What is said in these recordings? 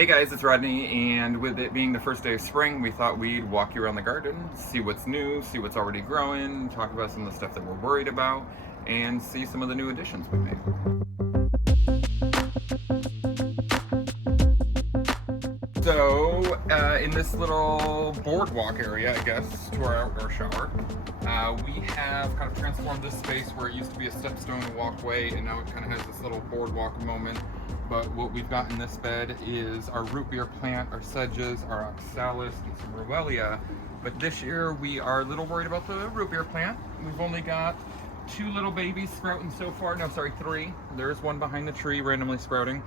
Hey guys, it's Rodney, and with it being the first day of spring, we thought we'd walk you around the garden, see what's new, see what's already growing, talk about some of the stuff that we're worried about, and see some of the new additions we made. So, in this little boardwalk area, I guess, to our outdoor shower, we have kind of transformed this space where it used to be a stepstone walkway, and now it kind of has this little boardwalk moment. But what we've got in this bed is our root beer plant, our sedges, our oxalis, and some Rowelia. But this year we are a little worried about the root beer plant. We've only got 2 little babies sprouting so far. No, sorry, 3. There's one behind the tree randomly sprouting.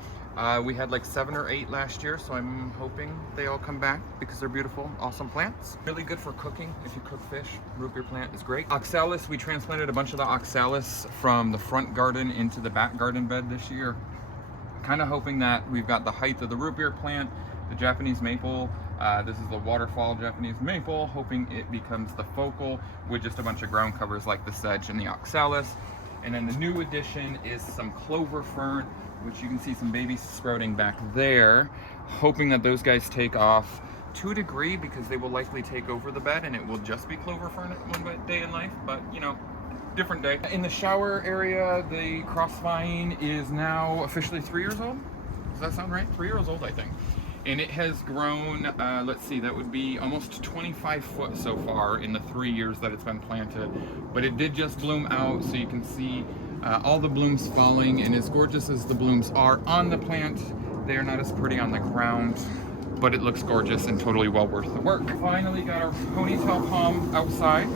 We had like 7 or 8 last year, so I'm hoping they all come back because they're beautiful, awesome plants. Really good for cooking. If you cook fish, root beer plant is great. Oxalis, we transplanted a bunch of the oxalis from the front garden into the back garden bed this year. Kind of hoping that we've got the height of the root beer plant, the Japanese maple. This is the waterfall Japanese maple, hoping it becomes the focal with just a bunch of ground covers like the sedge and the oxalis. And then the new addition is some clover fern, which you can see some babies sprouting back there, hoping that those guys take off to a degree because they will likely take over the bed and it will just be clover fern one day in life, but you know, different day. In the shower area, the crossvine is now officially 3 years old. Does that sound right? 3 years old, I think. And it has grown, let's see, that would be almost 25 foot so far in the 3 years that it's been planted. But it did just bloom out, so you can see all the blooms falling, and as gorgeous as the blooms are on the plant, they are not as pretty on the ground, but it looks gorgeous and totally well worth the work. Finally got our ponytail palm outside.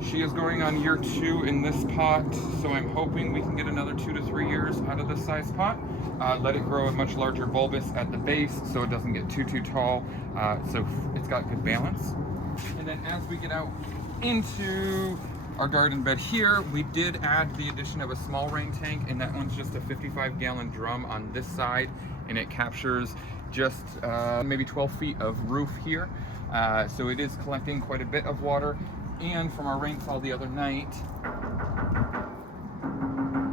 She is going on year 2 in this pot, so I'm hoping we can get another 2 to 3 years out of this size pot. Let it grow a much larger bulbous at the base so it doesn't get too tall, so it's got good balance. And then as we get out into our garden bed here, we did add the addition of a small rain tank, and that one's just a 55-gallon drum on this side, and it captures just maybe 12 feet of roof here. So it is collecting quite a bit of water. And from our rainfall the other night,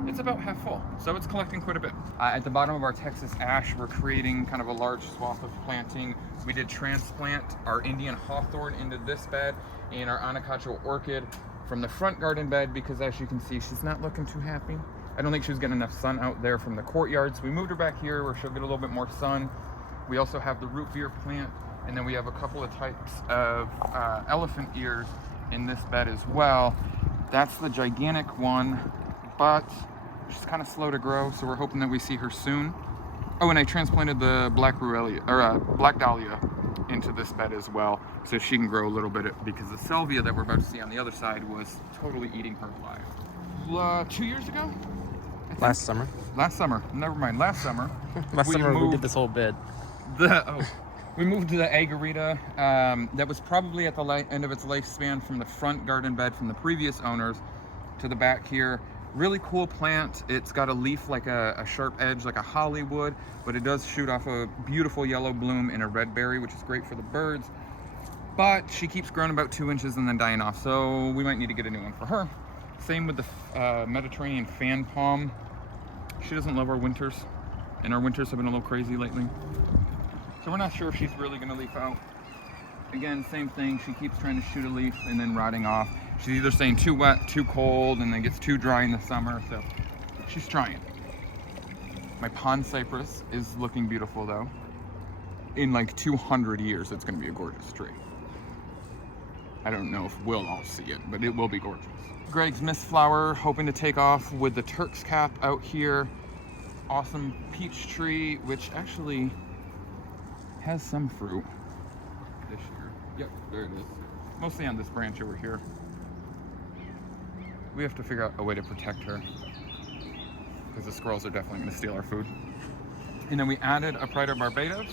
it's about half full, so it's collecting quite a bit. At the bottom of our Texas ash, we're creating kind of a large swath of planting. We did transplant our Indian hawthorn into this bed and our Anacacho orchid from the front garden bed because, as you can see, she's not looking too happy. I don't think she was getting enough sun out there from the courtyard, so we moved her back here where she'll get a little bit more sun. We also have the root beer plant, and then we have a couple of types of elephant ears in this bed as well. That's the gigantic one, but she's kind of slow to grow, so we're hoping that we see her soon. Oh, and I transplanted the black dahlia into this bed as well, so she can grow a little bit because the salvia that we're about to see on the other side was totally eating her alive. 2 years ago? Last summer. Last summer. Never mind. Last summer. We did this whole bed. We moved to the agarita. That was probably at the end of its lifespan from the front garden bed from the previous owners to the back here. Really cool plant. It's got a leaf like a sharp edge, like a holly would, but it does shoot off a beautiful yellow bloom and a red berry, which is great for the birds. But she keeps growing about 2 inches and then dying off, so we might need to get a new one for her. Same with the Mediterranean fan palm. She doesn't love our winters, and our winters have been a little crazy lately. So we're not sure if she's really going to leaf out. Again, same thing. She keeps trying to shoot a leaf and then rotting off. She's either staying too wet, too cold, and then gets too dry in the summer. So she's trying. My pond cypress is looking beautiful though. In like 200 years, it's going to be a gorgeous tree. I don't know if we'll all see it, but it will be gorgeous. Greg's mist flower, hoping to take off with the Turk's cap out here. Awesome peach tree, which actually has some fruit this year. Yep, there it is. Mostly on this branch over here. We have to figure out a way to protect her because the squirrels are definitely going to steal our food. And then we added a Pride of Barbados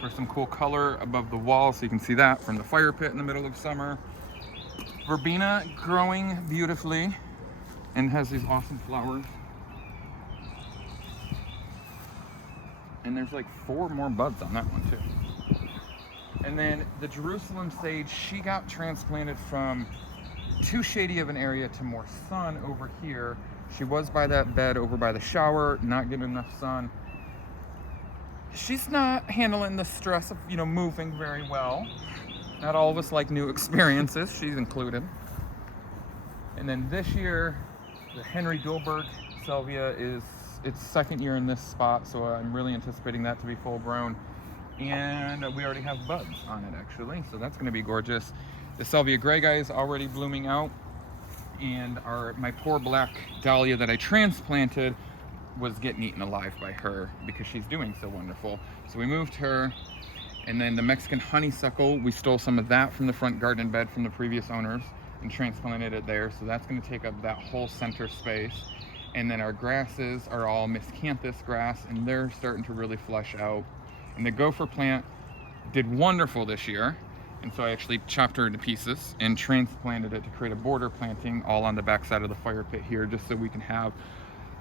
for some cool color above the wall, so you can see that from the fire pit in the middle of summer. Verbena growing beautifully and has these awesome flowers. And there's like 4 more buds on that one too. And then the Jerusalem sage, she got transplanted from too shady of an area to more sun over here. She was by that bed over by the shower, not getting enough sun. she's not handling the stress of, moving very well. Not all of us like new experiences, she's included. And then this year, the Henry Dilberg salvia is its second year in this spot, so I'm really anticipating that to be full grown. And we already have buds on it, actually, so that's going to be gorgeous. The salvia gregae is already blooming out, and my poor black dahlia that I transplanted was getting eaten alive by her because she's doing so wonderful. So we moved her, and then the Mexican honeysuckle, we stole some of that from the front garden bed from the previous owners and transplanted it there, so that's going to take up that whole center space. And then our grasses are all miscanthus grass, and they're starting to really flush out. And the gopher plant did wonderful this year, and so I actually chopped her into pieces and transplanted it to create a border planting all on the back side of the fire pit here, just so we can have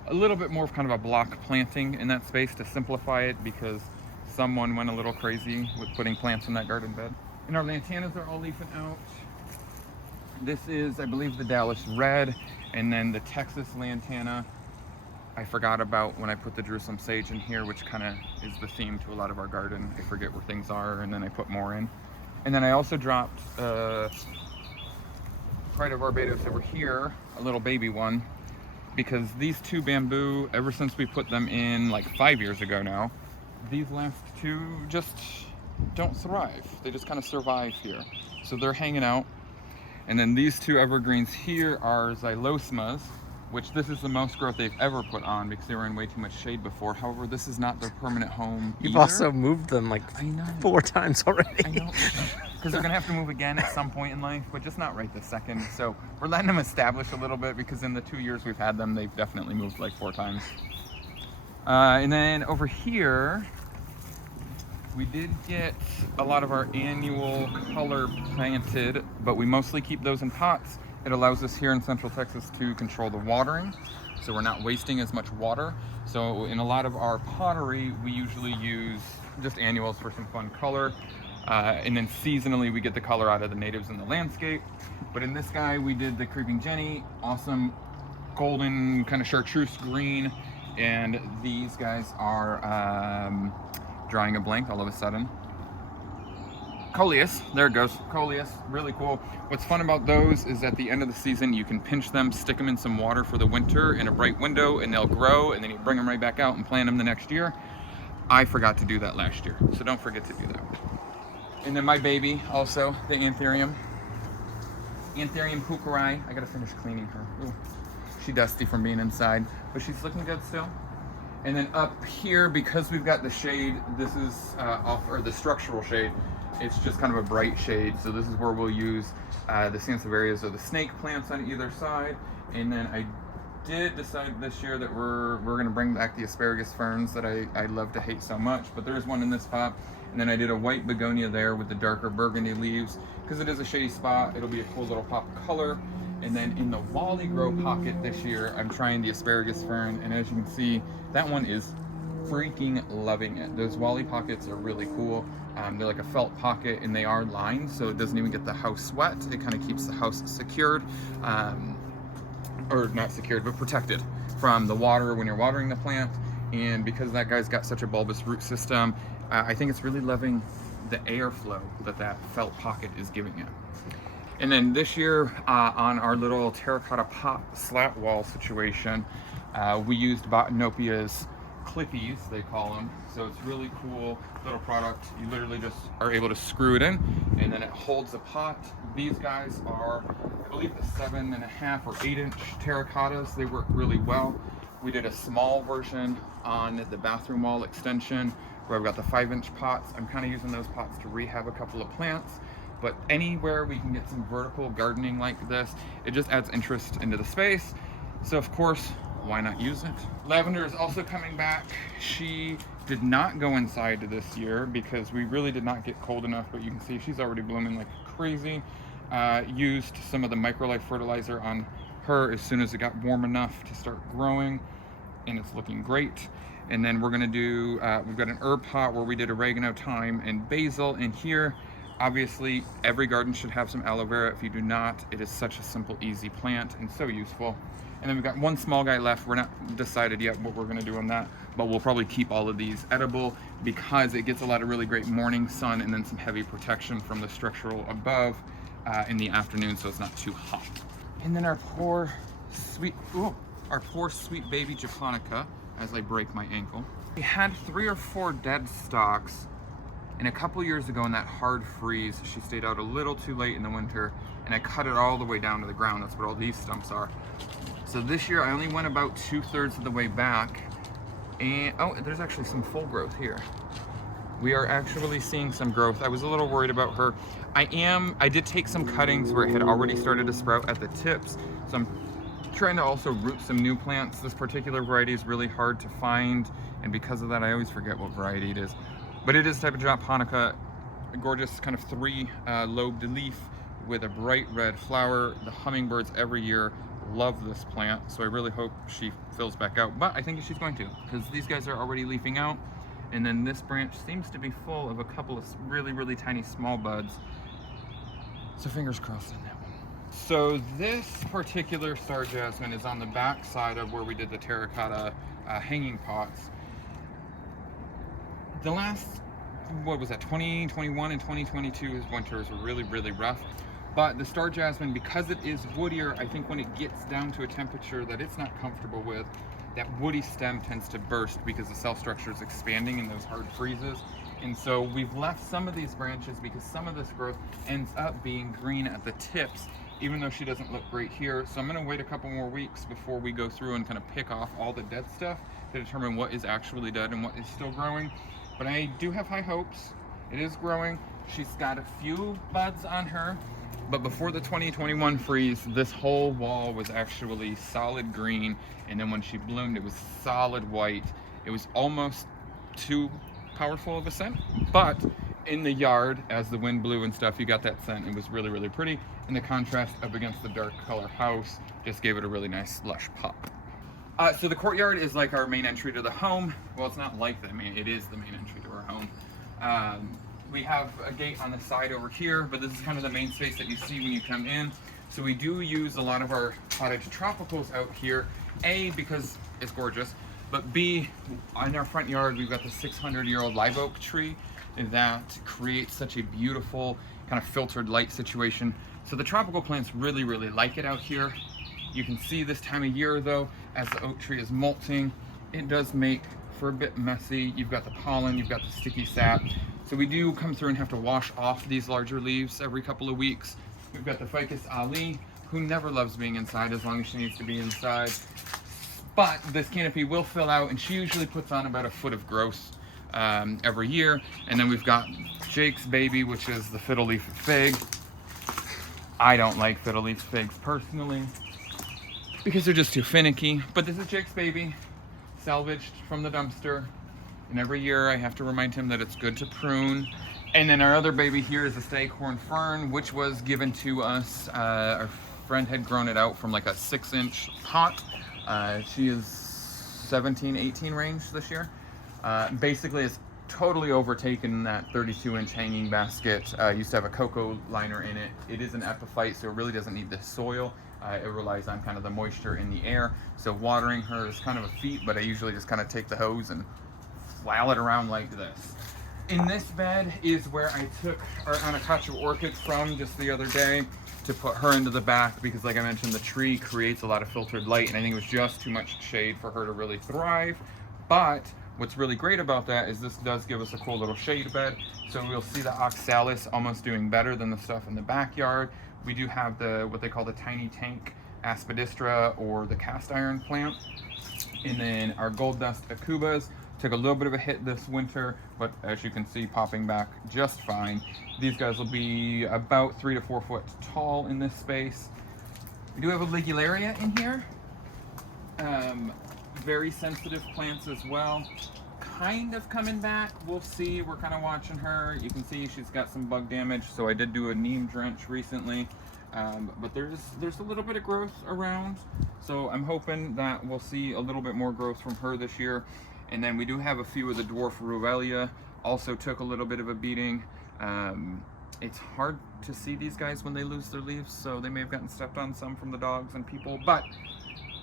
a little bit more of kind of a block planting in that space to simplify it, because someone went a little crazy with putting plants in that garden bed. And our lantanas are all leafing out. This is, I believe, the Dallas Red, and then the Texas lantana I forgot about when I put the Jerusalem sage in here, which kind of is the theme to a lot of our garden. I forget where things are, and then I put more in. And then I also dropped Pride of Barbados over here, a little baby one, because these two bamboo, ever since we put them in like 5 years ago now, these last two just don't thrive. They just kind of survive here. So they're hanging out. And then these two evergreens here are xylosmas, which this is the most growth they've ever put on because they were in way too much shade before. However, this is not their permanent home You've either. also moved them like 4 times already. I know, because they're gonna have to move again at some point in life, but just not right this second. So we're letting them establish a little bit, because in the 2 years we've had them, they've definitely moved like 4 times. And then over here, we did get a lot of our annual color planted, but we mostly keep those in pots. It allows us here in Central Texas to control the watering, so we're not wasting as much water. So in a lot of our pottery, we usually use just annuals for some fun color. And then seasonally, we get the color out of the natives in the landscape. But in this guy, we did the Creeping Jenny, awesome golden kind of chartreuse green. And these guys are drawing a blank all of a sudden. Coleus, there it goes, Coleus, really cool. What's fun about those is at the end of the season, you can pinch them, stick them in some water for the winter in a bright window, and they'll grow, and then you bring them right back out and plant them the next year. I forgot to do that last year, so don't forget to do that. And then my baby, also, the Anthurium hookeri. I gotta finish cleaning her. Ooh, she's dusty from being inside, but she's looking good still. And then up here, because we've got the shade, this is the structural shade. It's just kind of a bright shade, so this is where we'll use the Sansevierias or the snake plants on either side. And then I did decide this year that we're going to bring back the asparagus ferns that I love to hate so much, but there's one in this pot. And then I did a white begonia there with the darker burgundy leaves, because it is a shady spot. It'll be a cool little pop of color. And then in the Wally Grow pocket this year, I'm trying the asparagus fern, and as you can see, that one is freaking loving it. Those Wally pockets are really cool. They're like a felt pocket, and they are lined, so it doesn't even get the house wet. It kind of keeps the house secured, or not secured, but protected from the water when you're watering the plant. And because that guy's got such a bulbous root system, I think it's really loving the airflow that felt pocket is giving it. And then this year, on our little terracotta pot slat wall situation, we used Botanopia's clippies, they call them. So it's really cool little product. You literally just are able to screw it in, and then it holds a pot. These guys are, I believe, the 7.5 or 8 inch terracottas. They work really well. We did a small version on the bathroom wall extension where I've got the 5-inch pots. I'm kind of using those pots to rehab a couple of plants. But anywhere we can get some vertical gardening like this, it just adds interest into the space. So of course, why not use it? Lavender is also coming back. She did not go inside this year because we really did not get cold enough, but you can see she's already blooming like crazy. Used some of the microlife fertilizer on her as soon as it got warm enough to start growing, and it's looking great. And then we're gonna do, we've got an herb pot where we did oregano, thyme, and basil in here. Obviously, every garden should have some aloe vera. If you do not, it is such a simple, easy plant and so useful. And then we've got one small guy left. We're not decided yet what we're gonna do on that, but we'll probably keep all of these edible because it gets a lot of really great morning sun and then some heavy protection from the structural above in the afternoon, so it's not too hot. And then our poor sweet baby japonica, as I break my ankle. We had 3 or 4 dead stalks, and a couple years ago in that hard freeze, she stayed out a little too late in the winter, and I cut it all the way down to the ground. That's what all these stumps are. So this year I only went about 2/3 of the way back, and oh, there's actually some full growth here. We are actually seeing some growth. I was a little worried about her. I did take some cuttings where it had already started to sprout at the tips, so I'm trying to also root some new plants. This particular variety is really hard to find, and because of that I always forget what variety it is. But it is type of japonica, a gorgeous kind of 3-lobed leaf with a bright red flower. The hummingbirds every year love this plant, so I really hope she fills back out, but I think she's going to, because these guys are already leafing out, and then this branch seems to be full of a couple of really tiny small buds, so fingers crossed on that one. So this particular star jasmine is on the back side of where we did the terracotta hanging pots. The last, what was that, 2021 and 2022's winters were really rough. But the star jasmine, because it is woodier, I think when it gets down to a temperature that it's not comfortable with, that woody stem tends to burst because the cell structure is expanding in those hard freezes. And so we've left some of these branches because some of this growth ends up being green at the tips, even though she doesn't look great here. So I'm gonna wait a couple more weeks before we go through and kind of pick off all the dead stuff to determine what is actually dead and what is still growing. But I do have high hopes. It is growing. She's got a few buds on her. But before the 2021 freeze, this whole wall was actually solid green, and then when she bloomed, it was solid white. It was almost too powerful of a scent, but in the yard, as the wind blew and stuff, you got that scent. It was really pretty, and the contrast up against the dark color house just gave it a really nice lush pop. So the courtyard is like our main entry to the home. Well, it's not like that. I mean, it is the main entry to our home. We have a gate on the side over here, but this is kind of the main space that you see when you come in. So we do use a lot of our cottage tropicals out here, A, because it's gorgeous, but B, in our front yard, we've got the 600-year-old live oak tree that creates such a beautiful kind of filtered light situation. So the tropical plants really like it out here. You can see this time of year though, as the oak tree is molting, it does make for a bit messy. You've got the pollen, you've got the sticky sap. So we do come through and have to wash off these larger leaves every couple of weeks. We've got the Ficus Ali, who never loves being inside as long as she needs to be inside. But this canopy will fill out, and she usually puts on about a foot of growth every year. And then we've got Jake's baby, which is the fiddle leaf fig. I don't like fiddle leaf figs personally because they're just too finicky. But this is Jake's baby, salvaged from the dumpster. And every year I have to remind him that it's good to prune. And then our other baby here is a staghorn fern, which was given to us. Our friend had grown it out from like a 6-inch pot. She is 17, 18 range this year. Basically it's totally overtaken that 32-inch hanging basket. Used to have a cocoa liner in it. It is an epiphyte, so it really doesn't need the soil. It relies on kind of the moisture in the air. So watering her is kind of a feat, but I usually just kind of take the hose and flail it around like this. In this bed is where I took our Anacostia orchid from just the other day to put her into the back because, like I mentioned, the tree creates a lot of filtered light, and I think it was just too much shade for her to really thrive. But what's really great about that is this does give us a cool little shade bed. So we'll see the oxalis almost doing better than the stuff in the backyard. We do have the what they call the tiny tank aspidistra, or the cast iron plant. And then our gold dust acubas took a little bit of a hit this winter, but as you can see, popping back just fine. These guys will be about 3 to 4 foot tall in this space. We do have a ligularia in here. Very sensitive plants as well. Kind of coming back. We'll see. We're kind of watching her. You can see she's got some bug damage, so I did do a neem drench recently. But there's a little bit of growth around, so I'm hoping that we'll see a little bit more growth from her this year. And then we do have a few of the dwarf ruellia, also took a little bit of a beating. It's hard to see these guys when they lose their leaves, so they may have gotten stepped on some from the dogs and people, but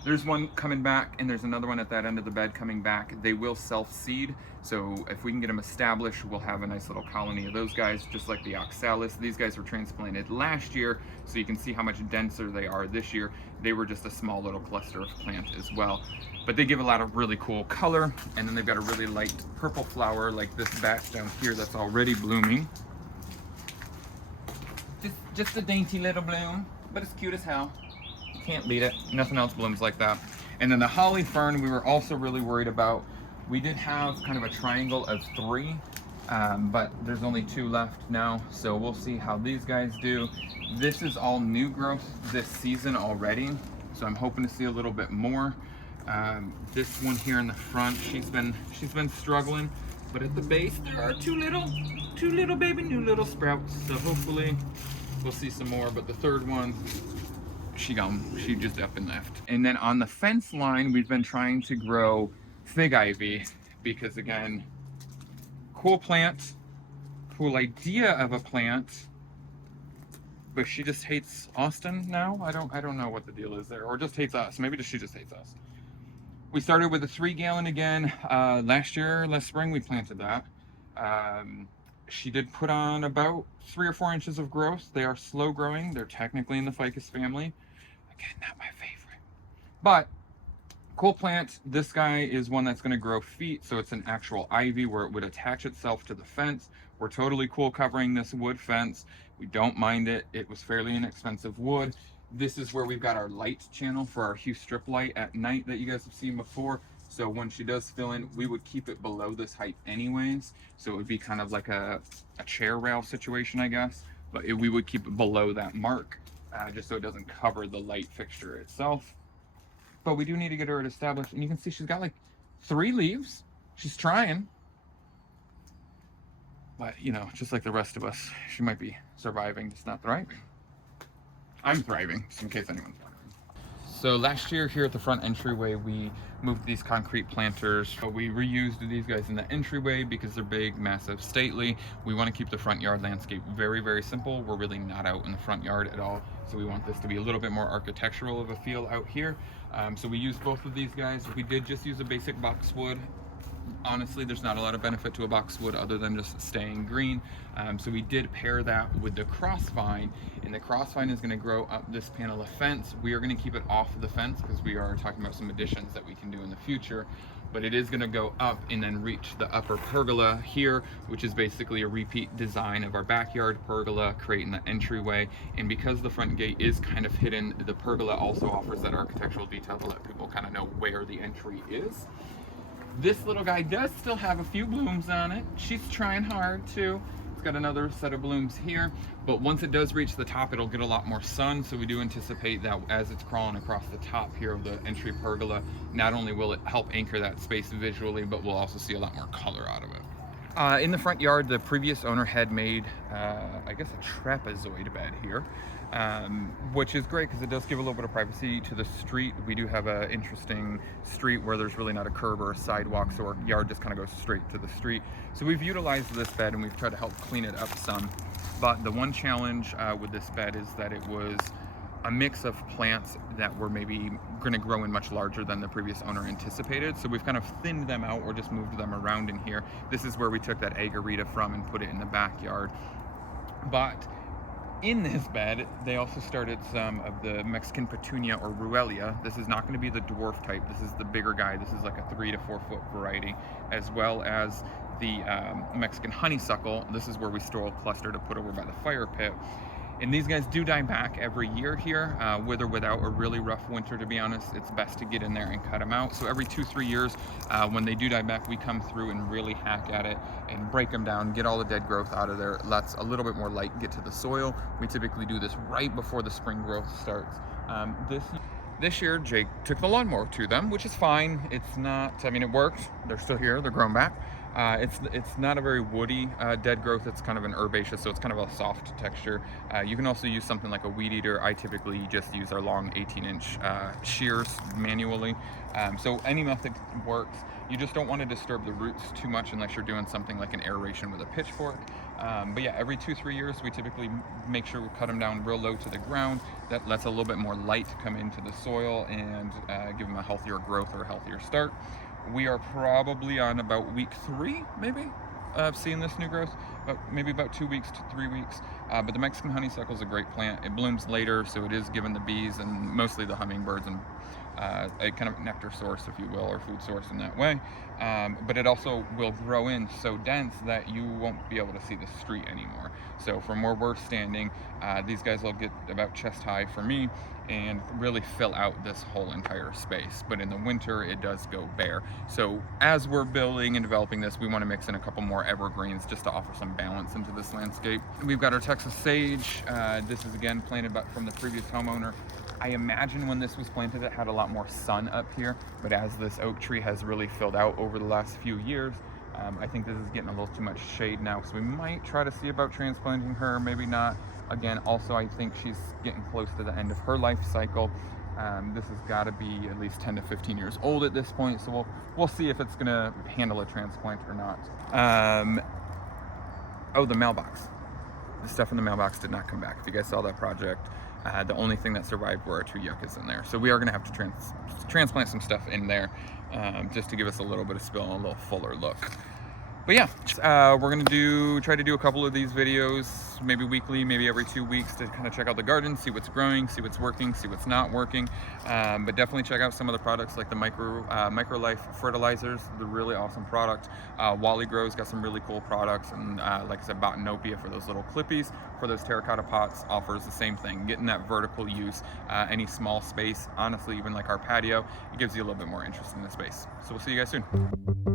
There's one coming back, and there's another one at that end of the bed coming back. They will self-seed, so if we can get them established, we'll have a nice little colony of those guys, just like the oxalis. These guys were transplanted last year, so you can see how much denser they are this year. They were just a small little cluster of plant as well. But they give a lot of really cool color, and then they've got a really light purple flower like this batch down here that's already blooming. Just a dainty little bloom, but it's cute as hell. You can't beat it. Nothing else blooms like that. And then the holly fern, we were also really worried about. We did have kind of a triangle of 3, but there's only 2 left now, so we'll see how these guys do. This is all new growth this season already, so I'm hoping to see a little bit more. This one here in the front, she's been struggling, but at the base there are two little baby new little sprouts, so hopefully we'll see some more. But the third one, she just up and left. And then on the fence line, we've been trying to grow fig ivy because, again, cool plant, cool idea of a plant, but she just hates Austin now. I don't know what the deal is there, or just hates us. Maybe she just hates us. We started with a 3-gallon again. Last spring we planted that. She did put on about 3 or 4 inches of growth. They are slow growing. They're technically in the ficus family. Again, not my favorite, but cool plant. This guy is one that's going to grow feet, so it's an actual ivy where it would attach itself to the fence. We're totally cool covering this wood fence. We don't mind it. It was fairly inexpensive wood. This is where we've got our light channel for our hue strip light at night that you guys have seen before. So when she does fill in, we would keep it below this height anyways. So it would be kind of like a chair rail situation, I guess. But we would keep it below that mark, just so it doesn't cover the light fixture itself. But we do need to get her established. And you can see she's got like 3 leaves. She's trying. But, you know, just like the rest of us, she might be surviving, just not thriving. I'm thriving, just in case anyone's wondering. So last year here at the front entryway, we moved these concrete planters. We reused these guys in the entryway because they're big, massive, stately. We want to keep the front yard landscape very, very simple. We're really not out in the front yard at all. So we want this to be a little bit more architectural of a feel out here. So we used both of these guys. We did just use a basic boxwood. Honestly, there's not a lot of benefit to a boxwood other than just staying green. So we did pair that with the crossvine, and the crossvine is going to grow up this panel of fence. We are going to keep it off of the fence because we are talking about some additions that we can do in the future. But it is going to go up and then reach the upper pergola here, which is basically a repeat design of our backyard pergola, creating the entryway. And because the front gate is kind of hidden, the pergola also offers that architectural detail to let people kind of know where the entry is. This little guy does still have a few blooms on it. She's trying hard too. It's got another set of blooms here, but once it does reach the top, it'll get a lot more sun. So we do anticipate that as it's crawling across the top here of the entry pergola, not only will it help anchor that space visually, but we'll also see a lot more color out of it. In the front yard, the previous owner had made, I guess, a trapezoid bed here, which is great because it does give a little bit of privacy to the street. We do have an interesting street where there's really not a curb or a sidewalk, so our yard just kind of goes straight to the street. So we've utilized this bed and we've tried to help clean it up some. But the one challenge with this bed is that it was a mix of plants that were maybe going to grow in much larger than the previous owner anticipated. So we've kind of thinned them out or just moved them around in here. This is where we took that agarita from and put it in the backyard. But in this bed, they also started some of the Mexican petunia or ruelia. This is not going to be the dwarf type. This is the bigger guy. This is like a 3 to 4 foot variety, as well as the Mexican honeysuckle. This is where we stole a cluster to put over by the fire pit. And these guys do die back every year here, with or without a really rough winter, to be honest. It's best to get in there and cut them out. So every 2-3 years, when they do die back, we come through and really hack at it and break them down, get all the dead growth out of there, lets a little bit more light get to the soil. We typically do this right before the spring growth starts. This year, Jake took the lawnmower to them, which is fine. It's not, I mean, it worked. They're still here, they're grown back. It's not a very woody dead growth. It's kind of an herbaceous, so it's kind of a soft texture. You can also use something like a weed eater. I typically just use our long 18-inch shears manually. So any method works. You just don't want to disturb the roots too much unless you're doing something like an aeration with a pitchfork. But yeah, every 2-3 years, we typically make sure we cut them down real low to the ground. That lets a little bit more light come into the soil and give them a healthier growth or a healthier start. We are probably on about week 3, maybe, of seeing this new growth, maybe about 2 weeks to 3 weeks. But the Mexican honeysuckle is a great plant. It blooms later, so it is giving the bees and mostly the hummingbirds and a kind of nectar source, if you will, or food source in that way. But it also will grow in so dense that you won't be able to see the street anymore. So from where we're standing, these guys will get about chest high for me and really fill out this whole entire space. But in the winter, it does go bare. So as we're building and developing this, we want to mix in a couple more evergreens just to offer some balance into this landscape. We've got our Texas sage. This is again planted from the previous homeowner. I imagine when this was planted, it had a lot more sun up here, but as this oak tree has really filled out over the last few years, I think this is getting a little too much shade now, so we might try to see about transplanting her, maybe not. Again, also I think she's getting close to the end of her life cycle. This has got to be at least 10 to 15 years old at this point, so we'll see if it's gonna handle a transplant or not. Oh, the mailbox. The stuff in the mailbox did not come back. If you guys saw that project, the only thing that survived were our 2 yuccas in there. So we are gonna have to transplant some stuff in there just to give us a little bit of spill and a little fuller look. But yeah, we're gonna try to do a couple of these videos, maybe weekly, maybe every 2 weeks, to kind of check out the garden, see what's growing, see what's working, see what's not working. But definitely check out some of the products like the Microlife fertilizers, the really awesome product. Wally Grow's got some really cool products, and like I said, Botanopia for those little clippies, for those terracotta pots, offers the same thing, getting that vertical use, any small space, honestly, even like our patio, it gives you a little bit more interest in the space. So we'll see you guys soon.